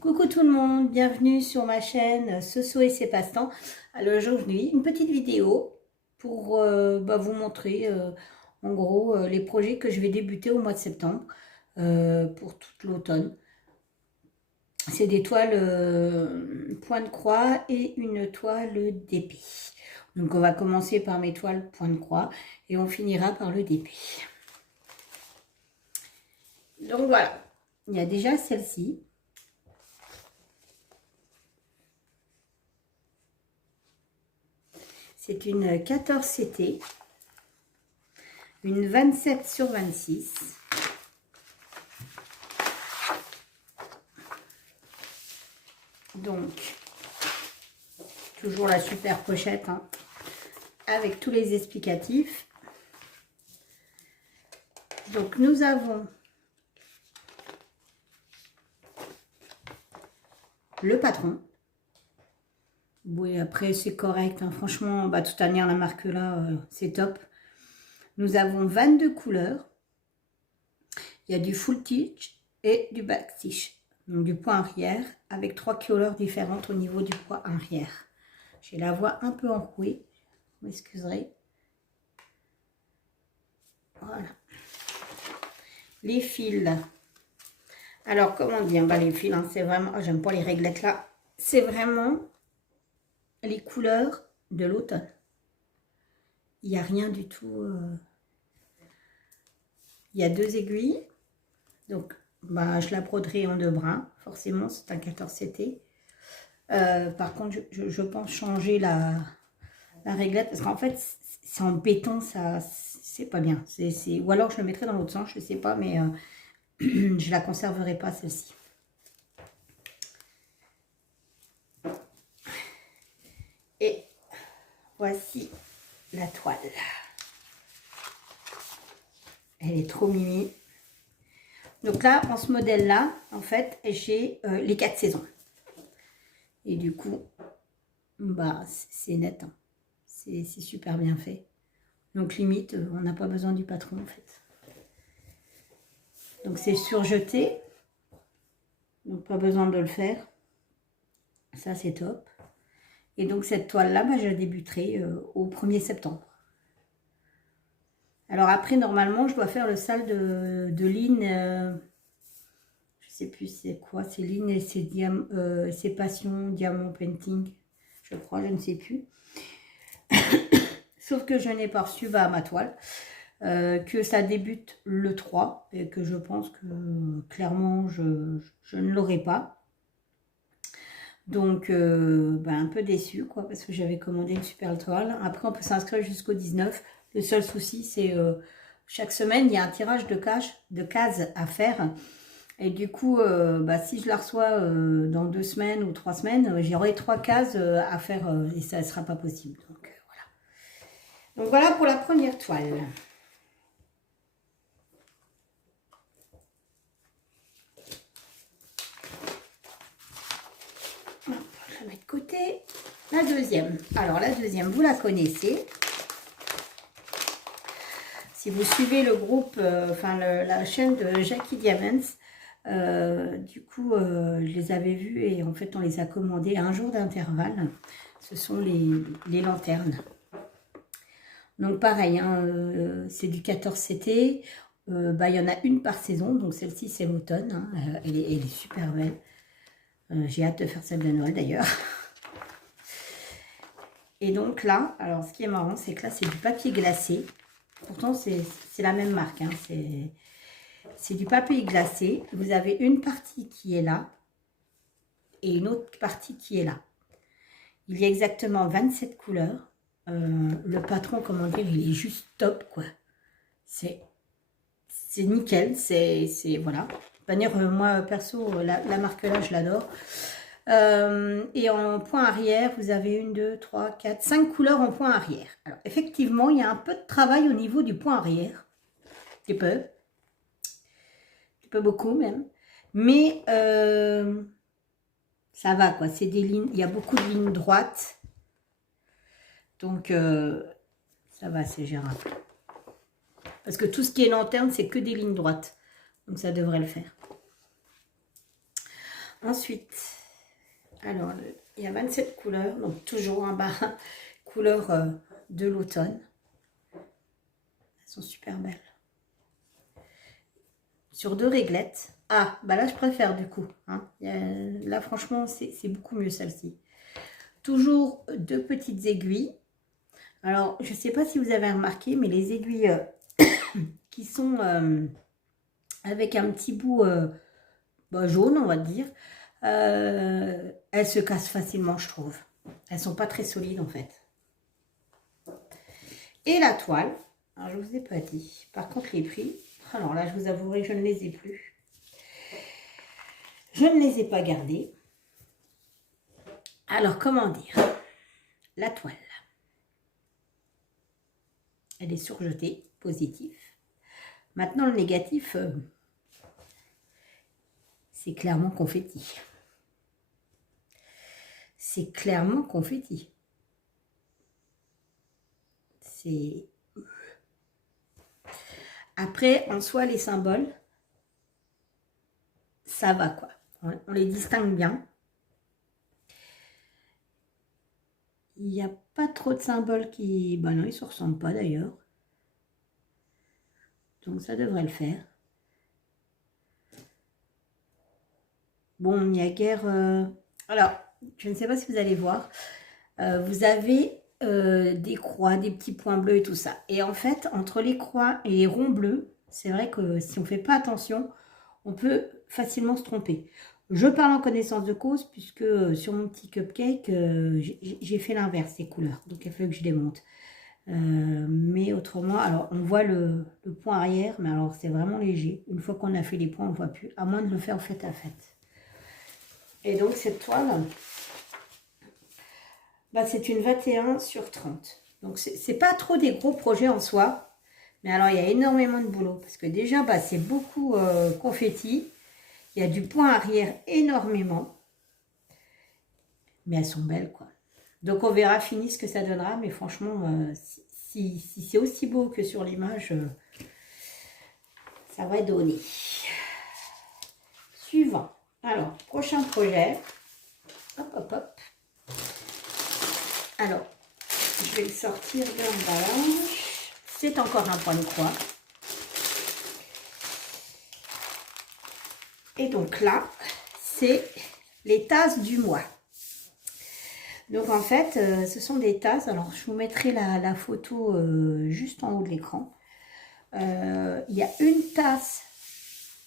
Coucou tout le monde, bienvenue sur ma chaîne Soso et ses passe-temps. Alors aujourd'hui, une petite vidéo pour vous montrer en gros les projets que je vais débuter au mois de septembre pour toute l'automne. C'est des toiles point de croix et une toile d'épée. Donc on va commencer par mes toiles point de croix et on finira par le d'épée. Donc voilà, il y a déjà celle-ci. C'est une 14 CT, une 27 sur 26. Donc, toujours la super pochette, hein, avec tous les explicatifs. Donc, nous avons le patron. Oui, après, c'est correct, hein. Franchement, toute année, la marque là, c'est top. Nous avons 22 couleurs. Il y a du full stitch et du back stitch. Donc, du point arrière, avec 3 couleurs différentes au niveau du point arrière. J'ai la voix un peu enrouée. Vous m'excuserez. Voilà. Les fils. Alors, comment dire, les fils, hein, c'est vraiment... Oh, j'aime pas les réglettes là. C'est vraiment les couleurs de l'automne. Il n'y a rien du tout. Il y a 2 aiguilles. Donc, je la broderai en 2 brins. Forcément, c'est un 14 CT. Par contre, je pense changer la réglette. Parce qu'en fait, c'est en béton, ça, c'est pas bien. Ou alors, je le mettrai dans l'autre sens, je sais pas. Mais je la conserverai pas, celle-ci. Et voici la toile. Elle est trop mimi. Donc là, en ce modèle-là, en fait, j'ai les 4 saisons. Et du coup, c'est net. Hein. C'est super bien fait. Donc limite, on n'a pas besoin du patron, en fait. Donc c'est surjeté. Donc pas besoin de le faire. Ça, c'est top. Et donc cette toile-là, je débuterai au 1er septembre. Alors après, normalement, je dois faire le sale de Line. Je sais plus c'est quoi. C'est Line et c'est Passion Diamant Painting. Je crois, je ne sais plus. Sauf que je n'ai pas reçu ma toile. Que ça débute le 3. Et que je pense que clairement, je ne l'aurai pas. Donc, un peu déçue, quoi, parce que j'avais commandé une super toile. Après, on peut s'inscrire jusqu'au 19. Le seul souci, c'est chaque semaine, il y a un tirage de cases à faire. Et du coup, si je la reçois dans 2 semaines ou 3 semaines, j'aurai 3 cases à faire et ça ne sera pas possible. Donc, voilà. Donc, voilà pour la première toile. Je la mets de côté. La deuxième. Alors, la deuxième, vous la connaissez. Si vous suivez le groupe, la chaîne de Jackie Diamonds, du coup, je les avais vus et en fait, on les a commandés à un jour d'intervalle. Ce sont les lanternes. Donc, pareil, hein, c'est du 14 CT. Il y en a une par saison. Donc, celle-ci, c'est l'automne. Hein, elle est super belle. J'ai hâte de faire celle de Noël, d'ailleurs. Et donc là, alors, ce qui est marrant, c'est que là, c'est du papier glacé. Pourtant, c'est la même marque. Hein, c'est du papier glacé. Vous avez une partie qui est là et une autre partie qui est là. Il y a exactement 27 couleurs. Le patron, comment dire, il est juste top, quoi. C'est nickel. Voilà. De manière, moi, perso, la marque là, je l'adore. Et en point arrière, vous avez 1, 2, 3, 4, 5 couleurs en point arrière. Alors, effectivement, il y a un peu de travail au niveau du point arrière. Un peu beaucoup même. Mais ça va, quoi. C'est des lignes, il y a beaucoup de lignes droites. Donc, ça va, c'est gérable. Parce que tout ce qui est lanterne, c'est que des lignes droites. Donc, ça devrait le faire. Ensuite, alors, il y a 27 couleurs, donc toujours en bas, couleur de l'automne. Elles sont super belles. Sur 2 réglettes. Ah, bah là, je préfère du coup. Hein. Là, franchement, c'est beaucoup mieux celle-ci. Toujours 2 petites aiguilles. Alors, je ne sais pas si vous avez remarqué, mais les aiguilles qui sont avec un petit bout jaune, on va dire, elles se cassent facilement, je trouve. Elles sont pas très solides, en fait. Et la toile, alors je ne vous ai pas dit. Par contre, les prix, alors là, je vous avouerai, je ne les ai plus. Je ne les ai pas gardés. Alors, comment dire? La toile. Elle est surjetée, positif. Maintenant, le négatif, c'est clairement confetti. C'est clairement confetti. C'est... Après, en soi, les symboles, ça va quoi. On les distingue bien. Il n'y a pas trop de symboles qui... Ben non, ils ne se ressemblent pas d'ailleurs. Donc ça devrait le faire. Bon, il n'y a guère... Alors, je ne sais pas si vous allez voir. Vous avez des croix, des petits points bleus et tout ça. Et en fait, entre les croix et les ronds bleus, c'est vrai que si on ne fait pas attention, on peut facilement se tromper. Je parle en connaissance de cause puisque sur mon petit cupcake, j'ai fait l'inverse des couleurs. Donc, il a fallu que je démonte. Mais autrement, alors on voit le point arrière, mais alors c'est vraiment léger. Une fois qu'on a fait les points, on ne voit plus, à moins de le faire au fait à fait. Et donc, cette toile... Bah, c'est une 21 sur 30. Donc, c'est pas trop des gros projets en soi. Mais alors, il y a énormément de boulot. Parce que déjà, bah, c'est beaucoup confetti. Il y a du point arrière énormément. Mais elles sont belles, quoi. Donc, on verra fini ce que ça donnera. Mais franchement, si c'est aussi beau que sur l'image, ça va donner. Suivant. Alors, prochain projet. Hop, hop, hop. Alors, je vais le sortir de l'emballage. C'est encore un point de croix. Et donc là, c'est les tasses du mois. Donc en fait, ce sont des tasses. Alors, je vous mettrai la photo juste en haut de l'écran. Il y a une tasse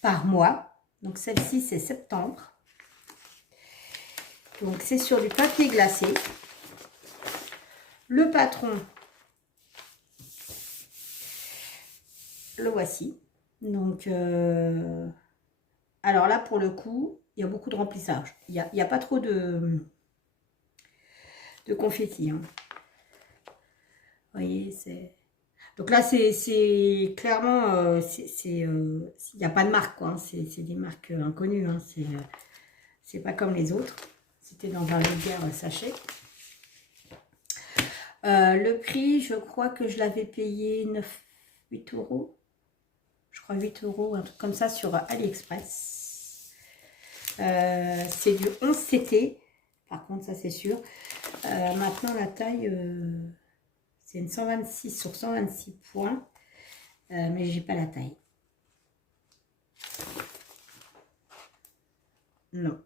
par mois. Donc celle-ci, c'est septembre. Donc c'est sur du papier glacé. Le patron, le voici. Donc, alors là, pour le coup, il y a beaucoup de remplissage. Il n'y a pas trop de confetti. Hein. Vous voyez, c'est... Donc là, c'est clairement, il n'y a pas de marque, quoi. Hein. C'est des marques inconnues. Hein. C'est pas comme les autres. C'était dans un vulgaire sachet. Le prix, je crois que je l'avais payé 8 euros. Je crois 8 euros, un truc comme ça sur AliExpress. C'est du 11 CT. Par contre, ça c'est sûr. Maintenant, la taille, c'est une 126 sur 126 points. Mais j'ai pas la taille. Non.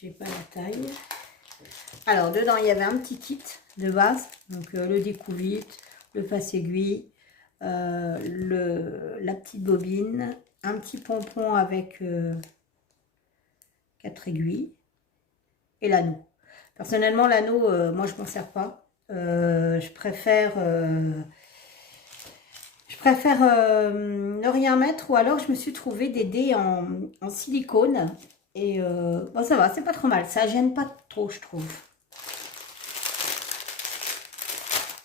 J'ai pas la taille. Alors, dedans, il y avait un petit kit de base. Donc, le découvite, le face-aiguille, la petite bobine, un petit pompon avec 4 aiguilles et l'anneau. Personnellement, l'anneau, moi, je m'en sers pas. Je préfère ne rien mettre ou alors je me suis trouvé des dés en silicone. Et bon, ça va, c'est pas trop mal. Ça gêne pas trop, je trouve.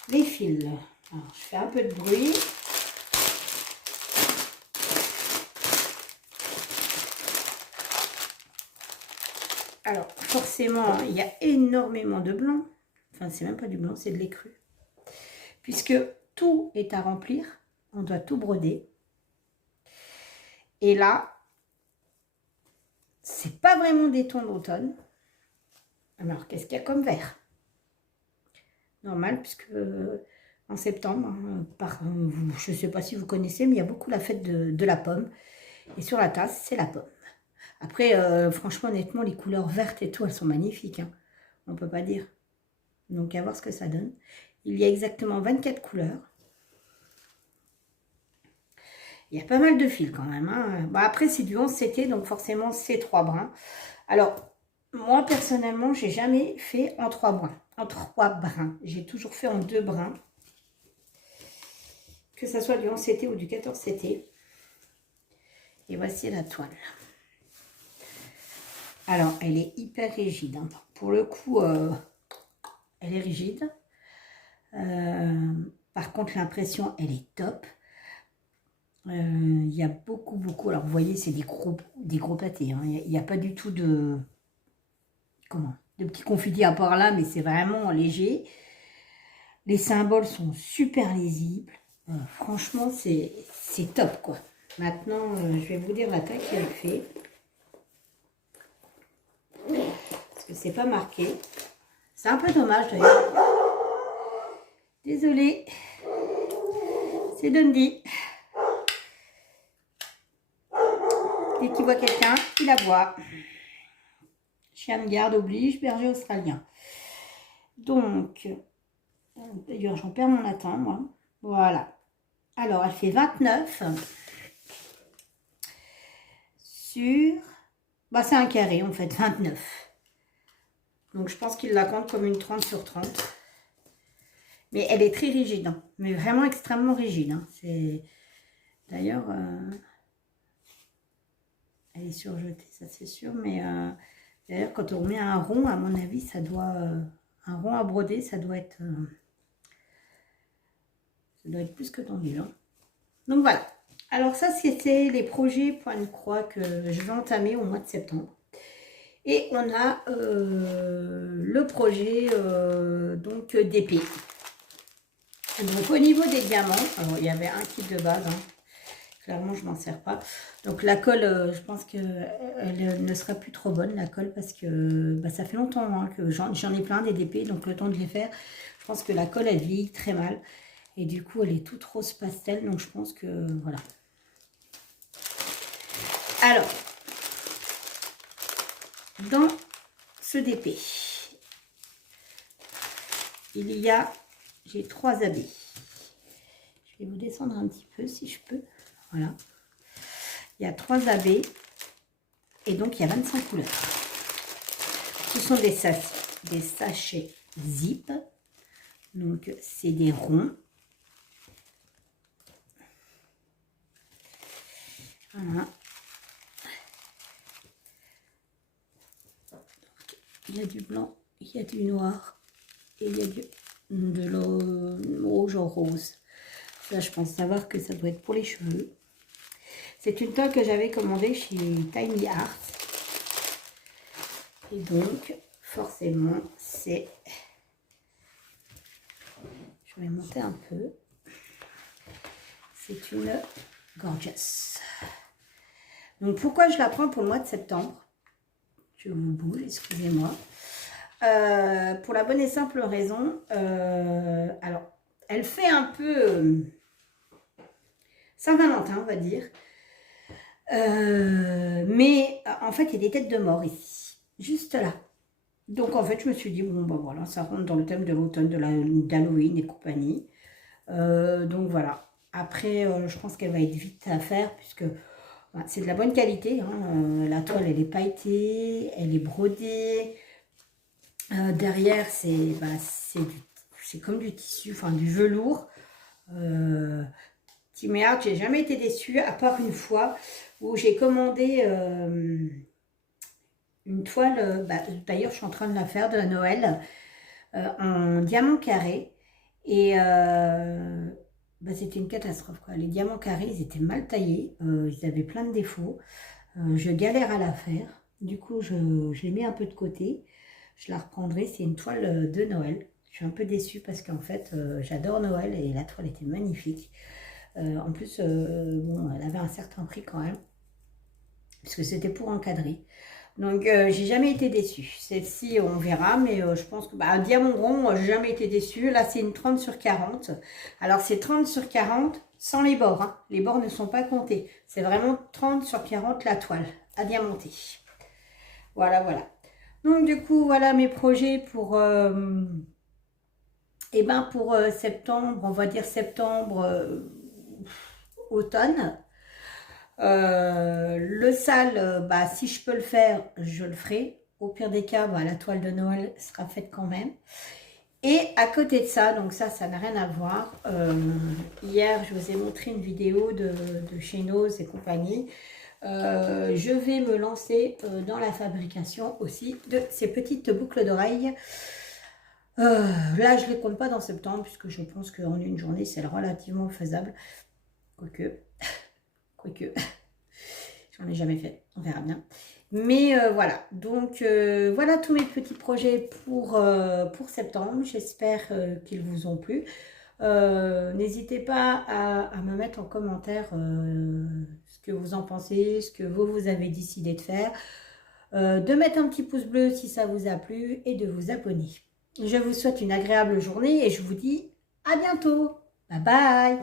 Les fils. Alors, je fais un peu de bruit. Alors, forcément, il y a énormément de blanc. Enfin, c'est même pas du blanc, c'est de l'écru. Puisque tout est à remplir. On doit tout broder. Et là, c'est pas vraiment des tons d'automne. Alors, qu'est-ce qu'il y a comme vert? Normal, puisque en septembre, hein, je ne sais pas si vous connaissez, mais il y a beaucoup la fête de la pomme. Et sur la tasse, c'est la pomme. Après, franchement, honnêtement, les couleurs vertes et tout, elles sont magnifiques. Hein. On ne peut pas dire. Donc, à voir ce que ça donne. Il y a exactement 24 couleurs. Il y a pas mal de fils quand même. Hein. Bon, après, c'est du 11CT, donc forcément, c'est 3 brins. Alors, moi, personnellement, j'ai jamais fait en 3 brins. En 3 brins. J'ai toujours fait en 2 brins. Que ce soit du 11CT ou du 14CT. Et voici la toile. Alors, elle est hyper rigide. Hein. Pour le coup, elle est rigide. Par contre, l'impression, elle est top. Il y a beaucoup. Alors, vous voyez, c'est des gros pâtés. Hein. Il n'y a pas du tout de... Comment? De petits confettis à part là, mais c'est vraiment léger. Les symboles sont super lisibles. Franchement, c'est top, quoi. Maintenant, je vais vous dire la taille qu'elle fait. Parce que c'est pas marqué. C'est un peu dommage, d'ailleurs. Désolée. C'est Dundee. Dès qu'il voit quelqu'un, il aboie. Chien de garde oblige, berger australien. Donc, d'ailleurs, j'en perds mon latin, moi. Voilà. Alors, elle fait 29 sur... Bah, c'est un carré, en fait, 29. Donc, je pense qu'il la compte comme une 30 sur 30. Mais elle est très rigide, hein. Mais vraiment extrêmement rigide. Hein. C'est... D'ailleurs, elle est surjetée, ça c'est sûr. Mais d'ailleurs, quand on met un rond, à mon avis, ça doit... un rond à broder, ça doit être plus que tendu. Hein. Donc voilà. Alors ça, c'était les projets point de croix que je vais entamer au mois de septembre. Et on a le projet donc d'épée. Donc au niveau des diamants, alors il y avait un kit de base. Hein. Clairement, je m'en sers pas. Donc la colle, je pense qu'elle ne sera plus trop bonne, la colle, parce que bah, ça fait longtemps hein, que j'en ai plein des DP, donc le temps de les faire. Je pense que la colle, elle vieillit très mal. Et du coup, elle est toute rose pastel, donc je pense que, voilà. Alors, dans ce DP, il y a, j'ai 3 habits. Je vais vous descendre un petit peu si je peux. Voilà. Il y a 3 AB et donc il y a 25 couleurs. Ce sont des sachets zip. Donc c'est des ronds. Voilà. Donc, il y a du blanc, il y a du noir et il y a de l'eau rouge en rose. Là, je pense savoir que ça doit être pour les cheveux. C'est une toile que j'avais commandée chez Tiny Art. Et donc, forcément, c'est... Je vais monter un peu. C'est une Gorgeous. Donc, pourquoi je la prends pour le mois de septembre? Je vous bouge, excusez-moi. Pour la bonne et simple raison, alors, elle fait un peu Saint-Valentin, on va dire. Mais en fait, il y a des têtes de mort ici, juste là. Donc en fait, je me suis dit, bon, ben voilà, ça rentre dans le thème de l'automne, d'Halloween et compagnie. Donc voilà. Après, je pense qu'elle va être vite à faire, puisque bah, c'est de la bonne qualité. Hein. La toile, elle est pailletée, elle est brodée. Derrière, c'est comme du tissu, enfin du velours. Tiny Art, j'ai jamais été déçue, à part une fois où j'ai commandé une toile, d'ailleurs je suis en train de la faire, de la Noël, en diamant carré. Et c'était une catastrophe, quoi. Les diamants carrés, ils étaient mal taillés, ils avaient plein de défauts. Je galère à la faire, du coup je l'ai mis un peu de côté. Je la reprendrai, c'est une toile de Noël. Je suis un peu déçue parce qu'en fait, j'adore Noël et la toile était magnifique. En plus, bon, elle avait un certain prix quand même. puisque c'était pour encadrer. Donc, j'ai jamais été déçue. Celle-ci, on verra, mais je pense que, bah, diamant rond, j'ai jamais été déçue. Là, c'est une 30 sur 40. Alors, c'est 30 sur 40 sans les bords, hein. Les bords ne sont pas comptés. C'est vraiment 30 sur 40 la toile à diamanter. Voilà, voilà. Donc, du coup, voilà mes projets pour, pour septembre, on va dire septembre, automne. Le sale, bah, si je peux le faire, je le ferai. Au pire des cas, bah, la toile de Noël sera faite quand même. Et à côté de ça, donc ça n'a rien à voir. Hier, je vous ai montré une vidéo de chez Nose et compagnie. Je vais me lancer dans la fabrication aussi de ces petites boucles d'oreilles. Là, je ne les compte pas dans septembre, puisque je pense qu'en une journée, c'est relativement faisable. Quoique. J'en ai jamais fait, on verra bien. Mais voilà, donc voilà tous mes petits projets pour septembre. J'espère qu'ils vous ont plu. N'hésitez pas à me mettre en commentaire ce que vous en pensez, ce que vous avez décidé de faire. De mettre un petit pouce bleu si ça vous a plu et de vous abonner. Je vous souhaite une agréable journée et je vous dis à bientôt. Bye bye.